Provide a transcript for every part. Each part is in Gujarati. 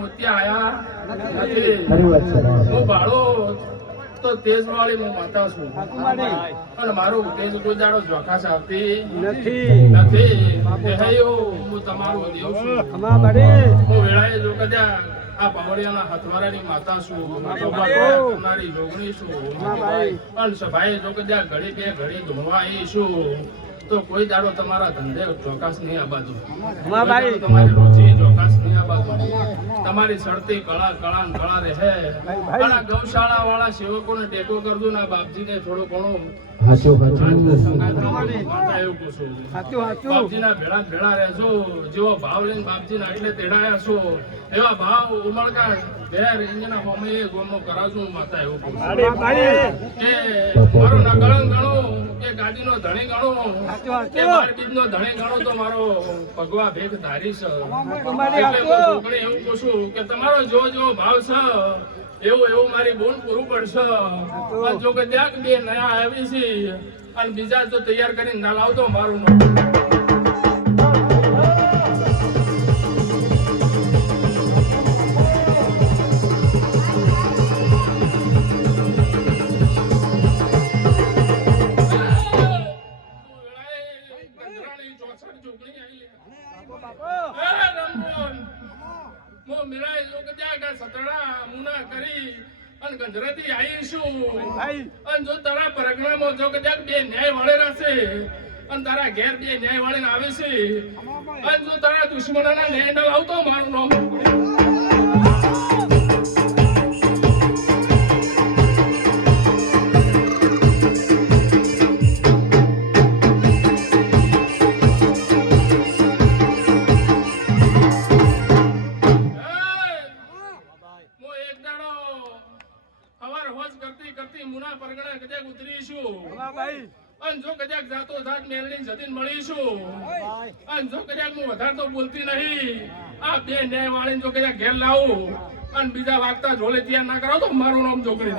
મોતિયા આયા નથી. હું ભાડો તો તેજ વાળી હું માતા છું અને મારું તેજ કોઈ દાડો ચોખાસ આવતી નથી. હું તમારું દેવ છું. હું વેળાએ જો કદાચ આ પાવડિયાના હથવારાની માતા છું, તમારી જોગણી છું. અને સભાએ જો કદાચ ઘડી બે ઘડી ધોવા આવી છું તો કોઈ દાડો તમારા ધંધે ચોકાસ નહીં આબાતું, તમારી રોજી ચોકાસ નહીં આબાતું. તમારી સડતી કળા કળા કળા રહે. અને ગૌશાળા વાળા સેવકોને ટેકો કરજો ને બાપજીને થોડો ઘણો બાપજીના ભેળા ભેળા રહેજો. જેવો ભાવ લઈને બાપજીના એટલે તેડાયા છો એવા ભાવ ઉમળકા ઘેર ઇંજના હોમે ગોમો કરાવજો માતા. એવું કે મારો નકળંગ ગણો કે ગાડીનો ધણી ગણો કે મારી બીજનો ધણી ગણો તો મારો ભગવા ભેખ ધારી છે. એટલે એવું કહું છું કે તમારો જો ભાવ છે એવું મારી બોન પૂરું પડશે. જો કે ત્યાં બે નયા આવી છે અને બીજા જો તૈયાર કરીને ના લાવતો મારું ગંધરાથી આવીશું. અને જો તારા પરગણામાં જો કદાચ બે ન્યાય વળે રહેશે અને તારા ઘેર બે ન્યાય વળીને આવે છે અને જો તારા દુશ્મનોના ન્યાય ન લાવતો મારું નામ મુના પરગણા કદાચ ઉતરીશું અને જો કદાચ જાતો જાત મેલની જતીન મળીશું અને જો કદાચ હું વધારે તો બોલતી નહીં આ બે ન્યાય વાળીને જો કદાચ ઘેર લાવું અને બીજા વાગતા ઝોલે ત્યાં ના કરાવો તો મારું નામ છોકરી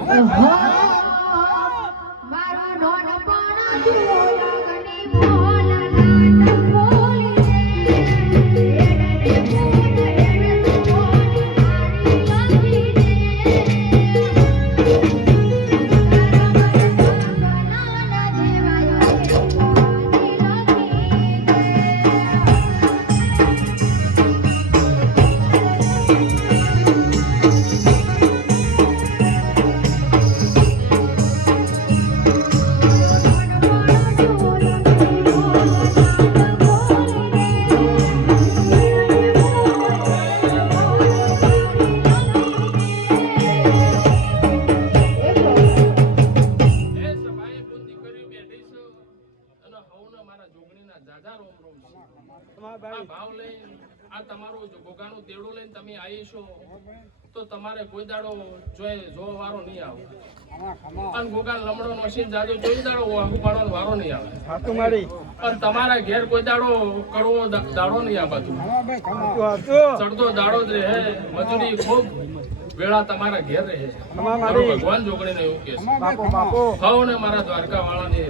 ભાવ લઈને આ તમારું ભોગાનું તેડું લઈને તમે આવીશો તો તમારે કોઈ દાડો જોવા વારો નહીં આવે. અને ભોગા લમડો મશીન જાજો કોઈ દાડો આખું પાડવાનો વારો નહીં આવે. અને તમારા ઘેર કોઈ દાડો કરવો દાડો નહીં આપાતું. ચડતો દાડો જ રહે. મજૂરી ખૂબ વેળા તમારા ઘેર રહે. ભગવાન જોગણીને એવું કે હવ ને મારા દ્વારકા વાળાની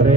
અરે